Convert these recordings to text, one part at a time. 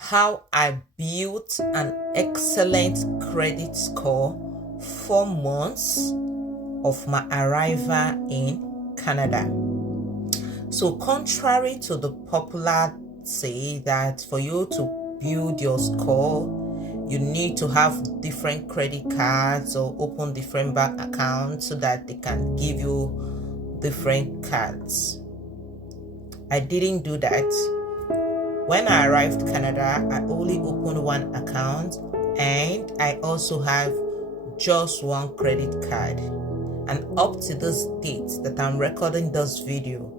how I built an excellent credit score 4 months of my arrival in Canada. So contrary to the popular say that for you to build your score, you need to have different credit cards or open different bank accounts so that they can give you different cards. I didn't do that. When I arrived Canada, I only opened one account and I also have just one credit card. And up to this date that I'm recording this video,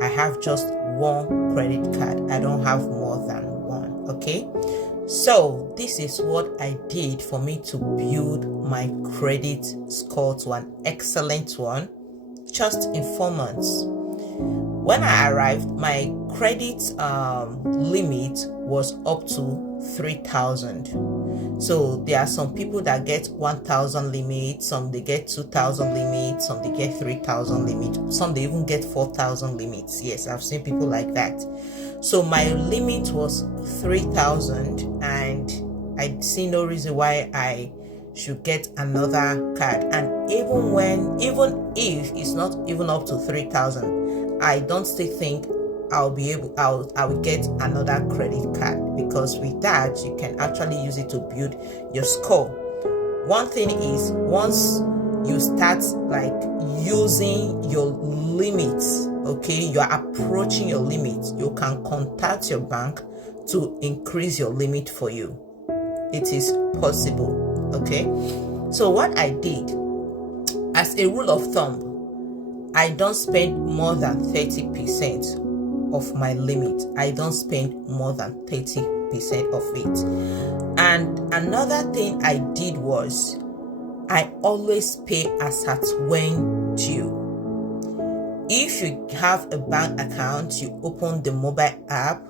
I have just one credit card. I don't have more than one, okay? So this is what I did for me to build my credit score to an excellent one just in 4 months. When I arrived, my credit limit was up to 3,000. So there are some people that get 1,000 limit, some they get 2,000 limit, some they get 3,000 limit, some they even get 4,000 limits. Yes, I've seen people like that. So my limit was 3,000 and I see no reason why I should get another card. And even if it's not even up to 3,000, I don't still think I will get another credit card, because with that you can actually use it to build your score. One thing is, once you start like using your limits, okay, you are approaching your limit, you can contact your bank to increase your limit for you. It is possible, okay? So what I did, as a rule of thumb, I don't spend more than 30% of my limit. I don't spend more than 30% of it. And another thing I did was, I always pay as at when due. If you have a bank account, you open the mobile app,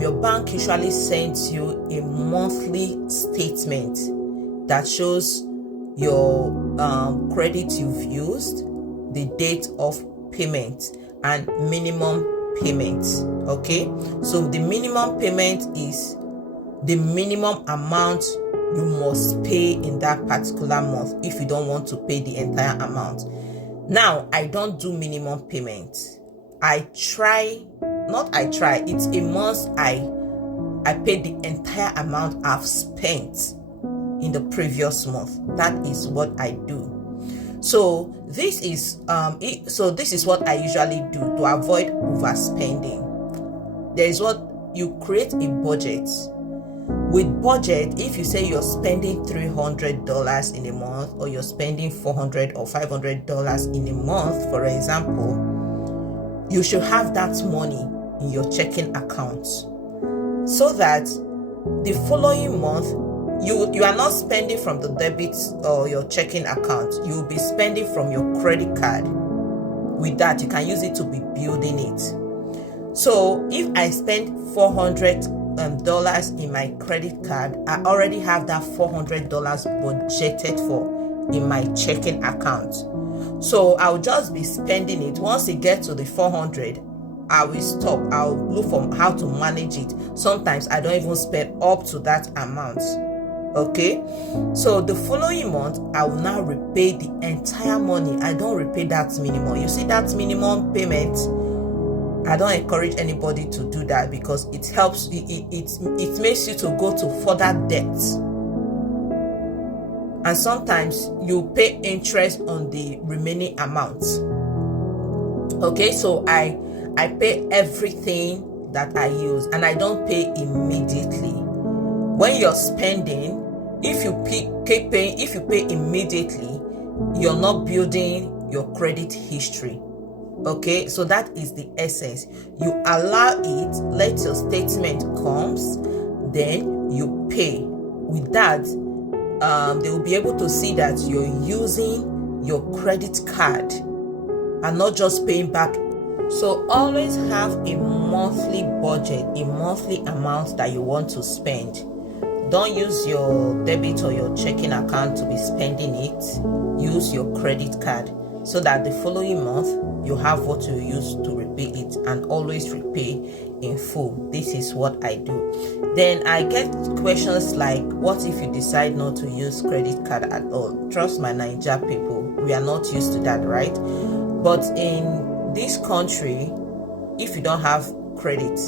your bank usually sends you a monthly statement that shows your credit you've used, the date of payment, and minimum payment. Okay, so the minimum payment is the minimum amount you must pay in that particular month if you don't want to pay the entire amount. Now, I don't do minimum payment. It's a must I pay the entire amount I've spent in the previous month. That is what I do. So this is what I usually do to avoid overspending. There is what you create a budget. With budget, if you say you're spending $300 in a month, or you're spending $400 or $500 in a month, for example, you should have that money in your checking account, so that the following month you are not spending from the debit or your checking account. You'll be spending from your credit card. With that, you can use it to be building it. So if I spend $400 in my credit card, I already have that $400 budgeted for in my checking account. So I'll just be spending it. Once it gets to the 400, I will stop. I'll look for how to manage it. Sometimes I don't even spend up to that amount. Okay, so the following month I will now repay the entire money. I don't repay that minimum. You see that minimum payment, I don't encourage anybody to do that, because it helps, it makes you to go to further debts, and sometimes you pay interest on the remaining amount. Okay, so I pay everything that I use, and I don't pay immediately. When you're spending, if you pay immediately, you're not building your credit history. Okay, so that is the essence. You allow it, let your statement comes, then you pay. With that, they will be able to see that you're using your credit card and not just paying back. So always have a monthly budget, a monthly amount that you want to spend. Don't use your debit or your checking account to be spending it. Use your credit card. so that the following month you have what you use to repay it, and always repay in full. This is what I do. Then I get questions like, what if you decide not to use credit card at all? Trust my Naija people, we are not used to that, right? But in this country, if you don't have credit,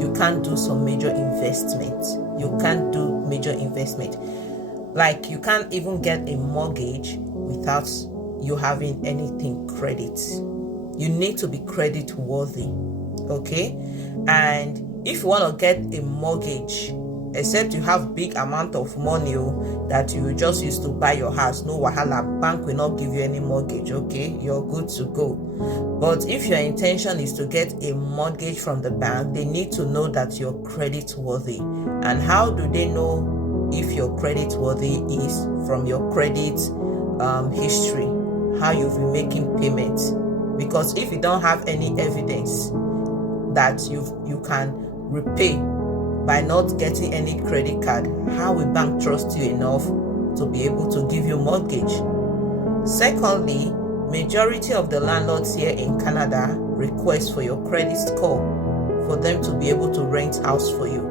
you can't do some major investment. You can't do major investment. Like, you can't even get a mortgage without you having anything credit. You need to be credit worthy, okay? And if you want to get a mortgage, except you have big amount of money that you just use to buy your house, no wahala, bank will not give you any mortgage, okay? You're good to go. But if your intention is to get a mortgage from the bank, they need to know that you're credit worthy. And how do they know if you're credit worthy? Is from your credit history, how you've been making payments. Because if you don't have any evidence that you can repay by not getting any credit card, how will bank trust you enough to be able to give you mortgage? Secondly, majority of the landlords here in Canada request for your credit score for them to be able to rent house for you.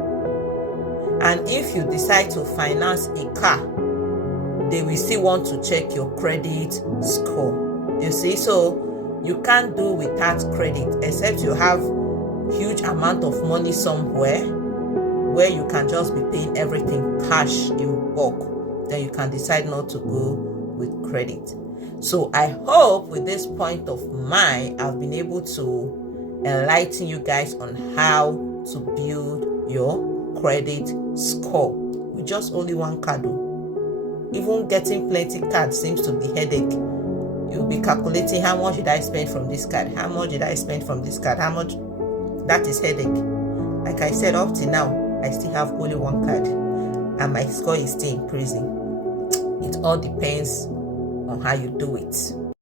And if you decide to finance a car, they will still want to check your credit score. You see, so you can't do without credit, except you have huge amount of money somewhere where you can just be paying everything cash in bulk. Then you can decide not to go with credit. So I hope with this point of mine, I've been able to enlighten you guys on how to build your credit score with just only one card. Even getting plenty cards seems to be headache. You'll be calculating, how much did I spend from this card? How much did I spend from this card? How much? That is headache. Like I said, up till now, I still have only one card and my score is still increasing. It all depends on how you do it.